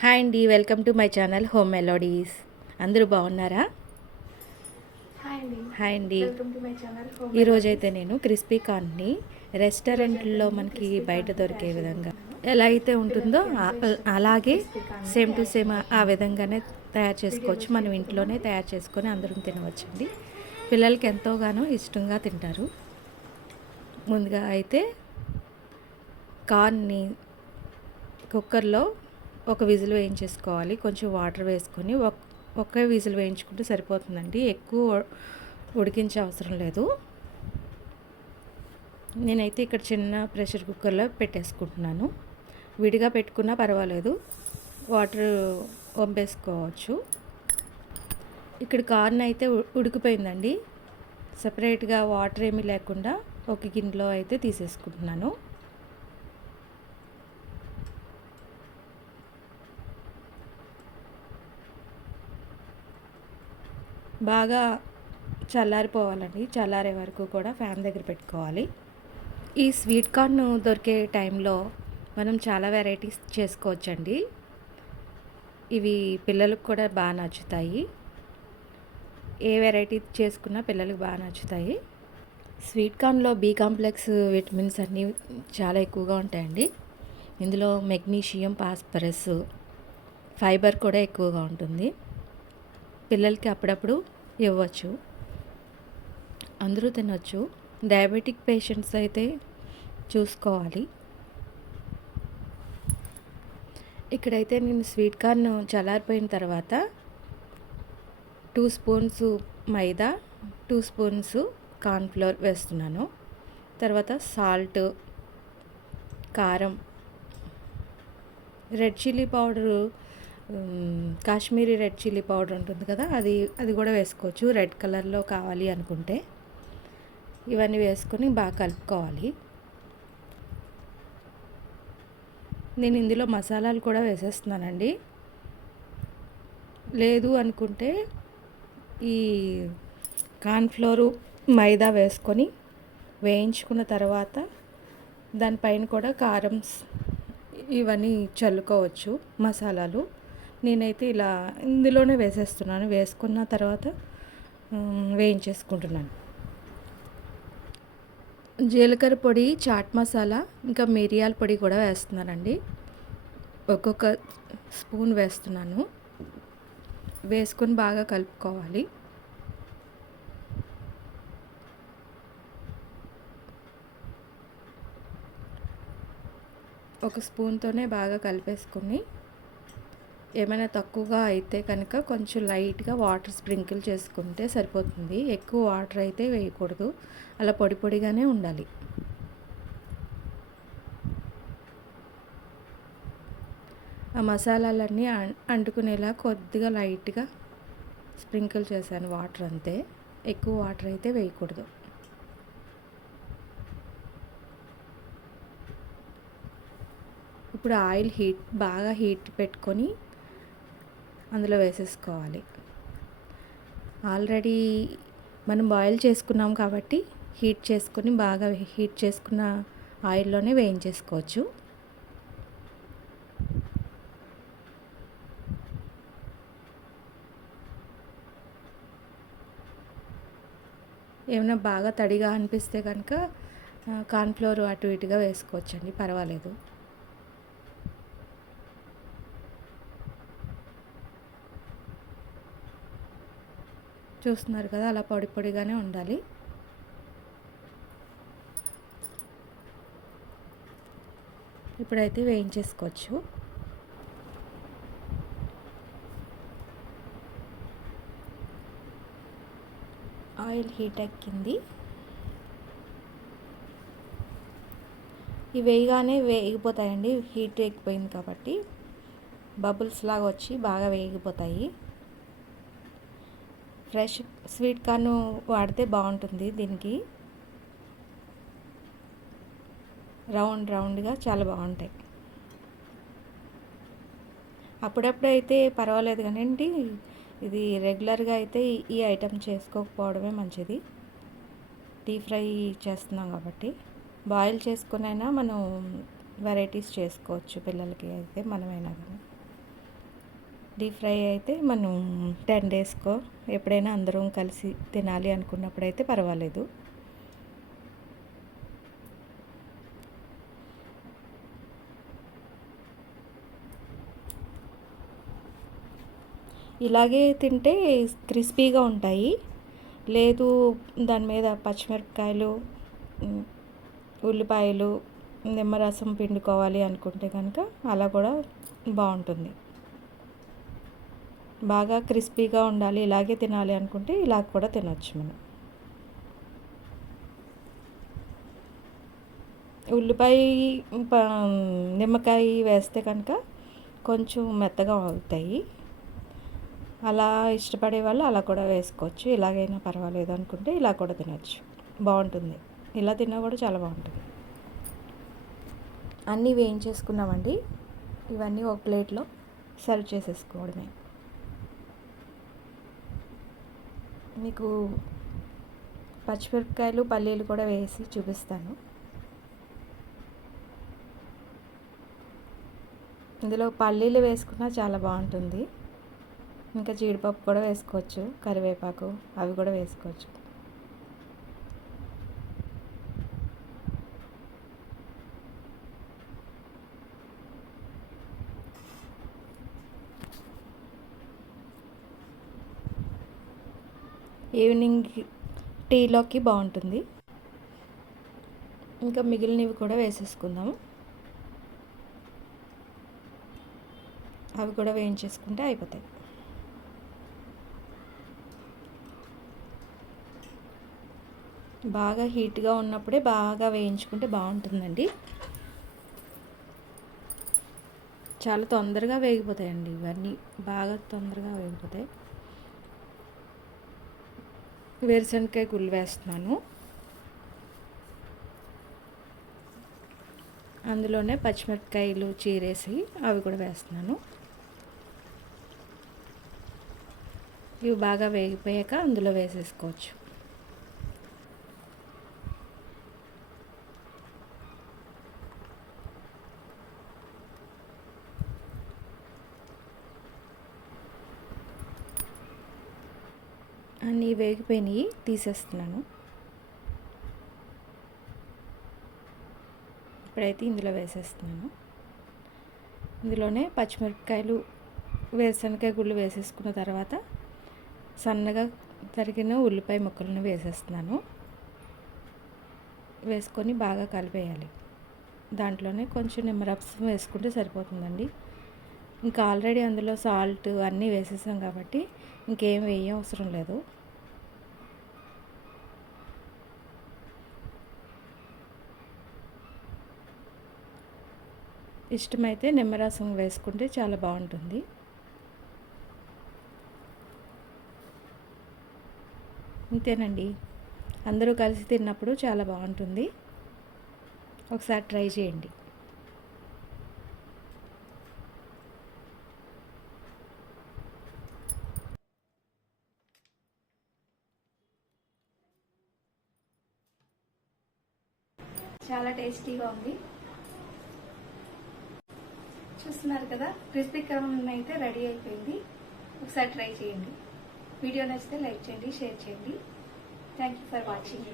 Hi అండి, welcome to my channel home melodies. అందరూ బాగున్నారా? హాయ్ అండి. Welcome to my channel home ఈరోజైతే నేను క్రిస్పీ కార్న్ని రెస్టారెంట్లో మనకి బయట దొరికే విధంగా ఎలా అయితే ఉంటుందో అలాగే సేమ్ టు సేమ్ ఆ విధంగానే తయారు చేసుకోవచ్చు. మనం ఇంట్లోనే తయారు చేసుకొని అందరం తినవచ్చండి. పిల్లలకి ఎంతోగానో ఇష్టంగా తింటారు. ముందుగా అయితే కార్న్ని కుక్కర్లో ఒక విజిల్ వేయించేసుకోవాలి. కొంచెం వాటర్ వేసుకొని ఒకే విజిల్ వేయించుకుంటే సరిపోతుందండి, ఎక్కువ ఉడికించే అవసరం లేదు. నేనైతే ఇక్కడ చిన్న ప్రెషర్ కుక్కర్లో పెట్టేసుకుంటున్నాను. విడిగా పెట్టుకున్నా పర్వాలేదు, వాటర్ వంపేసుకోవచ్చు. ఇక్కడ కార్న్ అయితే ఉడికిపోయిందండి. సపరేట్గా వాటర్ ఏమీ లేకుండా ఒక గిన్నెలో అయితే తీసేసుకుంటున్నాను. బాగా చల్లారిపోవాలండి. చల్లారే వరకు కూడా ఫ్యాన్ దగ్గర పెట్టుకోవాలి. ఈ స్వీట్ కార్న్ దొరికే టైంలో మనం చాలా వెరైటీస్ చేసుకోవచ్చండి. ఇవి పిల్లలకు కూడా బాగా నచ్చుతాయి. ఏ వెరైటీ చేసుకున్నా పిల్లలకు బాగా నచ్చుతాయి. స్వీట్ కార్న్లో బి కాంప్లెక్స్ విటమిన్స్ అన్నీ చాలా ఎక్కువగా ఉంటాయండి. ఇందులో మెగ్నీషియం, ఫాస్ఫరస్, ఫైబర్ కూడా ఎక్కువగా ఉంటుంది. పిల్లలకి అప్పుడప్పుడు ఇవ్వచ్చు, అందరూ తినొచ్చు. డయాబెటిక్ పేషెంట్స్ అయితే చూసుకోవాలి. ఇక్కడైతే నేను స్వీట్ కార్న్ చల్లారిపోయిన తర్వాత 2 స్పూన్స్ మైదా, 2 స్పూన్స్ కార్న్ఫ్లోర్ వేస్తున్నాను. తర్వాత సాల్ట్, కారం, red chilli powder, Kashmiri red chilli powder ఉంటుంది కదా, అది కూడా వేసుకోవచ్చు రెడ్ కలర్లో కావాలి అనుకుంటే. ఇవన్నీ వేసుకొని బాగా కలుపుకోవాలి. నేను ఇందులో మసాలాలు కూడా వేసేస్తున్నానండి. లేదు అనుకుంటే ఈ కార్న్ఫ్లోరు, మైదా వేసుకొని వేయించుకున్న తర్వాత దానిపైన కూడా కారం ఇవన్నీ చల్లుకోవచ్చు మసాలాలు. నేనైతే ఇలా ఇందులోనే వేసేస్తున్నాను. వేసుకున్న తర్వాత వేయించేసుకుంటున్నాను. జీలకర్ర పొడి, చాట్ మసాలా, ఇంకా మిరియాల పొడి కూడా వేస్తున్నానండి. ఒక్కొక్క స్పూన్ వేస్తున్నాను. వేసుకొని బాగా కలుపుకోవాలి. ఒక స్పూన్తోనే బాగా కలిపేసుకొని ఏమైనా తక్కువగా అయితే కనుక కొంచెం లైట్గా వాటర్ స్ప్రింకిల్ చేసుకుంటే సరిపోతుంది. ఎక్కువ వాటర్ అయితే వేయకూడదు, అలా పొడి పొడిగానే ఉండాలి. ఆ మసాలాలన్నీ అంటుకునేలా కొద్దిగా లైట్గా స్ప్రింకిల్ చేశాను వాటర్, అంతే. ఎక్కువ వాటర్ అయితే వేయకూడదు. ఇప్పుడు ఆయిల్ బాగా హీట్ పెట్టుకొని అందులో వేసేసుకోవాలి. ఆల్రెడీ మనం బాయిల్ చేసుకున్నాం కాబట్టి హీట్ చేసుకొని బాగా హీట్ చేసుకున్న ఆయిల్లోనే వేయించేసుకోవచ్చు. ఏమైనా బాగా తడిగా అనిపిస్తే కనుక కార్న్ఫ్లోర్ అటు ఇటుగా వేసుకోవచ్చండి, పర్వాలేదు. చూస్తున్నారు కదా, అలా పొడి పొడిగానే ఉండాలి. ఇప్పుడైతే వేయించేసుకోవచ్చు. ఆయిల్ హీట్ ఎక్కింది. ఇవి వేయగానే వేగిపోతాయండి, హీట్ ఎక్కిపోయింది కాబట్టి బబుల్స్ లాగా వచ్చి బాగా వేగిపోతాయి. ఫ్రెష్ స్వీట్ కార్న్ వాడితే బాగుంటుంది. దీనికి రౌండ్గా చాలా బాగుంటాయి. అప్పుడప్పుడు అయితే పర్వాలేదు కానివ్వండి, ఇది రెగ్యులర్గా అయితే ఈ ఐటెం చేసుకోకపోవడమే మంచిది. డీప్ ఫ్రై చేస్తున్నాం కాబట్టి బాయిల్ చేసుకునైనా మనం వెరైటీస్ చేసుకోవచ్చు పిల్లలకి అయితే, మనమైనా కానీ. డీప్ ఫ్రై అయితే మనం 10 డేస్కో ఎప్పుడైనా అందరం కలిసి తినాలి అనుకున్నప్పుడైతే పర్వాలేదు. ఇలాగే తింటే క్రిస్పీగా ఉంటాయి. లేదు దాని మీద పచ్చిమిరపకాయలు, ఉల్లిపాయలు, నిమ్మరసం పిండుకోవాలి అనుకుంటే కనుక అలా కూడా బాగుంటుంది. బాగా క్రిస్పీగా ఉండాలి, ఇలాగే తినాలి అనుకుంటే ఇలా కూడా తినొచ్చు మనం. ఉల్లిపాయ నిమ్మకాయ వేస్తే కనుక కొంచెం మెత్తగా అవుతాయి. అలా ఇష్టపడే వాళ్ళు అలా కూడా వేసుకోవచ్చు. ఇలాగైనా పర్వాలేదు అనుకుంటే ఇలా కూడా తినచ్చు, బాగుంటుంది. ఇలా తిన్నా కూడా చాలా బాగుంటుంది. అన్నీ వేయించేసుకున్నామండి. ఇవన్నీ ఒక ప్లేట్లో సర్వ్ చేసేసుకోవడమే. మీకు పచ్చిమిరపకాయలు, పల్లీలు కూడా వేసి చూపిస్తాను. ఇందులో పల్లీలు వేసుకున్నా చాలా బాగుంటుంది. ఇంకా జీడిపప్పు కూడా వేసుకోవచ్చు, కరివేపాకు అవి కూడా వేసుకోవచ్చు. ఈవినింగ్ టీలోకి బాగుంటుంది. ఇంకా మిగిలినవి కూడా వేసేసుకుందాము. అవి కూడా వేయించేసుకుంటే అయిపోతాయి. బాగా హీట్గా ఉన్నప్పుడే బాగా వేయించుకుంటే బాగుంటుందండి. చాలా తొందరగా వేగిపోతాయండి ఇవన్నీ, బాగా తొందరగా వేగిపోతాయి. వేరుశనగకాయ గుళ్ళు వేస్తున్నాను. అందులోనే పచ్చిమిరపకాయలు చీరేసి అవి కూడా వేస్తున్నాను. ఇవి బాగా వేగిపోయాక అందులో వేసేసుకోవచ్చు. అన్నీ వేగిపోయినాయి, తీసేస్తున్నాను. ఇప్పుడైతే ఇందులో వేసేస్తున్నాను. ఇందులోనే పచ్చిమిరపకాయలు, వేరుశనగకాయ గుళ్ళు వేసేసుకున్న తర్వాత సన్నగా తరిగిన ఉల్లిపాయ ముక్కలను వేసేస్తున్నాను. వేసుకొని బాగా కలిపేయాలి. దాంట్లోనే కొంచెం నిమ్మరసం వేసుకుంటే సరిపోతుందండి. ఇంకా ఆల్రెడీ అందులో సాల్ట్ అన్నీ వేసేసాం కాబట్టి ఇంకేం వేయవసరం లేదు. ఇష్టమైతే నిమ్మరసం వేసుకుంటే చాలా బాగుంటుంది. అంతేనండి, అందరూ కలిసి తిన్నప్పుడు చాలా బాగుంటుంది. ఒకసారి ట్రై చేయండి. చాలా టేస్టీగా ఉంది. చూస్తున్నారు కదా, క్రిస్పీ కార్న్ అయితే రెడీ అయిపోయింది. ఒకసారి ట్రై చేయండి. వీడియో నచ్చితే లైక్ చేయండి, షేర్ చేయండి. Thank you for watching.